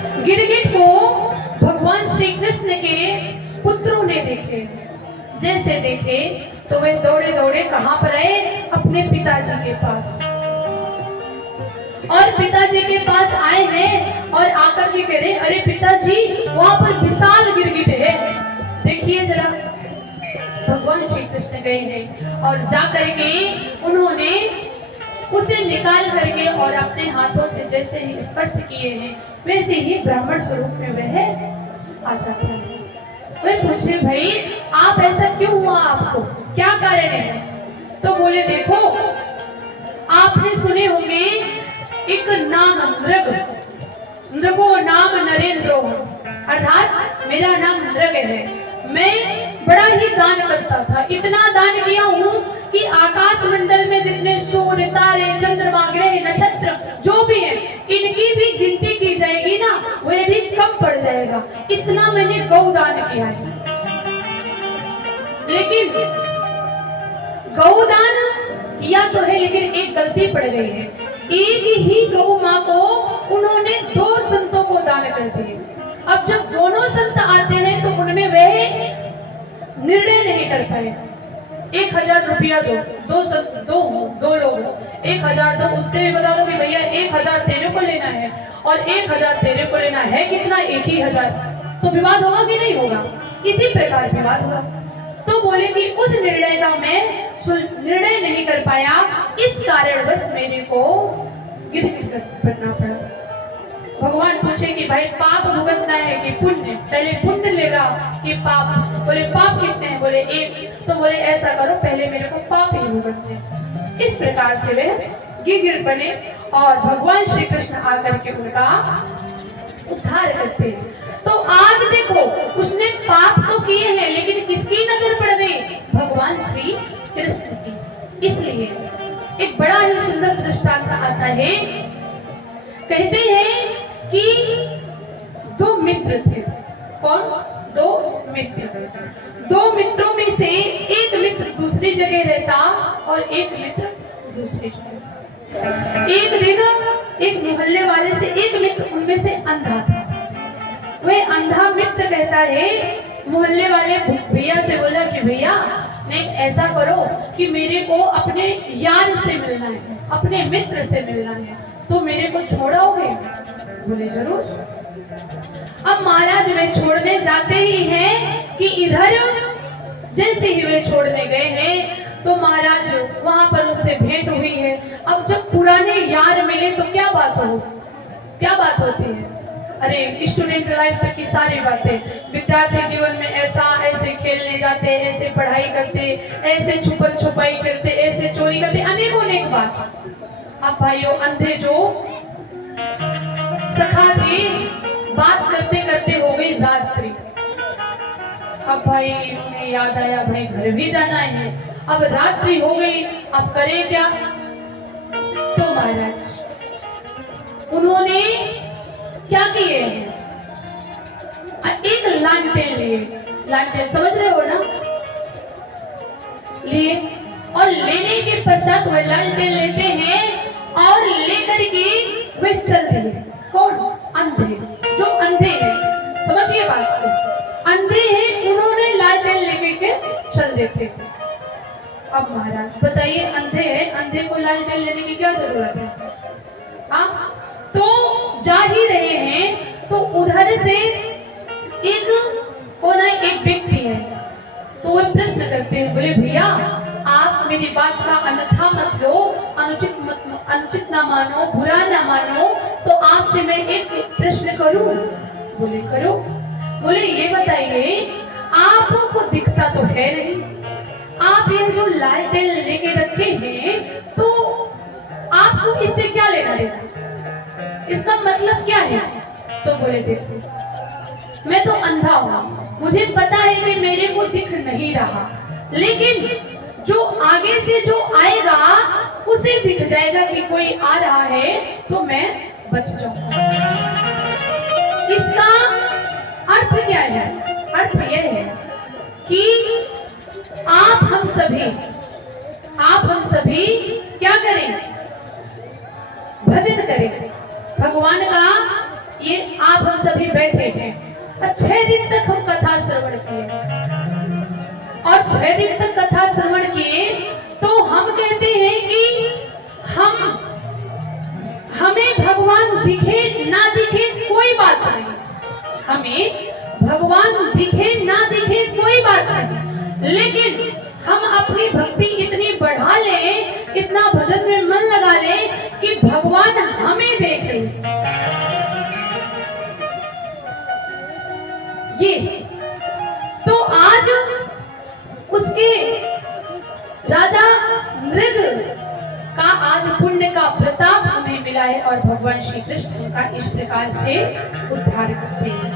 गिरगिट को भगवान श्री कृष्ण के पुत्रों ने देखे। जैसे देखे तो वे दौड़े दौड़े कहां पर आए? अपने पिताजी के पास। और पिताजी के पास आए हैं और आकर के कह रहे, अरे पिताजी वहां पर विशाल गिरगिट है, देखिए जरा। भगवान श्री कृष्ण गए हैं और जाकर के उन्होंने उसे निकाल करके और अपने हाथों से जैसे ही स्पर्श किए हैं वैसे ही ब्राह्मण स्वरूप में वह आ जाता है। वह पूछे, भाई आप ऐसा क्यों हुआ, आपको क्या कारण है? तो बोले, देखो आपने सुने होंगे एक नाम नृग, नृगो नाम नरेंद्रो, अर्थात मेरा नाम नृग है। मैं बड़ा ही दान करता था, इतना दान किया हूँ कि आकाश मंडल में जितने सूर्य, तारे, चंद्रमा, ग्रह, नक्षत्र जो भी है, इनकी भी गिनती की जाएगी ना, वह भी कम पड़ जाएगा, इतना मैंने गौदान किया है। लेकिन गौदान किया तो है, लेकिन एक गलती पड़ गई है। एक ही गौ माँ को उन्होंने 2 संतों को दान कर दिए। अब जब दोनों संत आते हैं तो उनमें वह निर्णय नहीं कर पाए। 1000 रुपया दो लोग 1000 दो, उससे भी बता दो कि भैया 1000 तेरे को लेना है और 1000 तेरे को लेना है, कितना? 1000। तो विवाद होगा कि नहीं होगा? इसी प्रकार विवाद होगा। तो बोले कि उस निर्णय का मैं निर्णय नहीं कर पाया, इस कारण बस मेरे को गिरगिट बनना पड़ा। भगवान पूछे कि भाई पाप भुगतना है कि पुण्य? पहले पुण्य लेगा कि पाप? बोले पाप कितने हैं? बोले 1। तो बोले ऐसा करो, पहले मेरे को पाप ही भुगतने। इस प्रकार से वे गिरगिट बने और भगवान श्री कृष्ण आकर के उनका उद्धार करते हैं। तो आज देखो, उसने पाप तो किए हैं, लेकिन किसकी नजर पड़ गई? भगवान श्री कृष्ण की। इसलिए एक बड़ा ही सुंदर दृष्टांत आता है। कहते हैं कि 2 मित्र थे। कौन? 2 मित्र। 2 मित्रों में से एक मित्र दूसरी जगह रहता और एक मित्र दूसरी जगह। एक दिन एक मोहल्ले वाले से एक मित्र उनमें से अंधा था। वह अंधा मित्र कहता है, मोहल्ले वाले भैया से बोला कि भैया नहीं, ऐसा करो कि मेरे को अपने यार से मिलना है, अपने मित्र से मिलना है, तो मेरे को छोड़ोगे? बोले जरूर। अब महाराज वे छोड़ने जाते ही हैं कि इधर जैसे ही वे छोड़ने गए हैं तो महाराज वहां पर उनसे भेंट हुई है। अब जब पुराने यार मिले तो क्या बात होती है? अरे स्टूडेंट लाइफ तक की सारी बातें, विद्यार्थी जीवन में ऐसा, ऐसे खेलने जाते, ऐसे पढ़ाई करते, ऐसे छुपन छुपाई करते, ऐसे चोरी करते, अनेक बात। अब भाइयों, अंधे जो सखा थे, बात करते करते हो गई रात्रि। अब भाई उन्हें याद आया, भाई घर भी जाना है, अब रात्रि हो गई, अब करें क्या? तो महाराज उन्होंने क्या किए? एक लालटेन लिए। लालटेन समझ रहे हो ना? लिए और लेने के पश्चात वह लालटेन लेते हैं और लेकर के वे चल दिए। कौन? अंधे। जो अंधे हैं, समझिए बात को, अंधे हैं, उन्होंने लालटेन लेके के चल देते। अब महाराज बताइए, अंधे हैं, अंधे को लालटेन लेने की क्या जरूरत है? हाँ, तो जा ही रहे हैं तो उधर से एक व्यक्ति है, तो वह प्रश्न करते हैं, बोले भैया आप मेरी बात का अन्यथा मत लो, अनुचित ना मानो, बुरा ना मानो, तो आपसे मैं एक प्रश्न करूं? बोले करो। बोले ये बताइए, आपको दिखता तो है नहीं, आप ये जो लालटेन लेके रखे हैं तो आपको इससे क्या लेना देना? इसका मतलब क्या है? तो बोले देखो, मैं तो अंधा हूँ, मुझे पता है कि मेरे को दिख नहीं रहा, लेकिन जो आगे से जो आएगा उसे दिख जाएगा कि कोई आ रहा है, तो मैं बच जाऊंगा। इसका अर्थ क्या है? अर्थ यह है कि आप हम सभी क्या करें? भजन करें, भगवान का ये आप हम सभी बैठे हैं और 6 दिन तक हम कथा श्रवण किए, और 6 दिन तक कथा श्रवण किए तो हम कहते हैं कि हमें भगवान दिखे ना दिखे कोई बात नहीं, हमें भगवान दिखे ना दिखे कोई बात नहीं, लेकिन हम अपनी भक्ति इतनी बढ़ा लें, इतना भजन में मन लगा लें कि भगवान हमें देखे। ये तो आज उसके राजा नृग का आज पुण्य का प्रताप हमें मिला है और भगवान श्री कृष्ण का इस प्रकार से उद्धार करते हैं।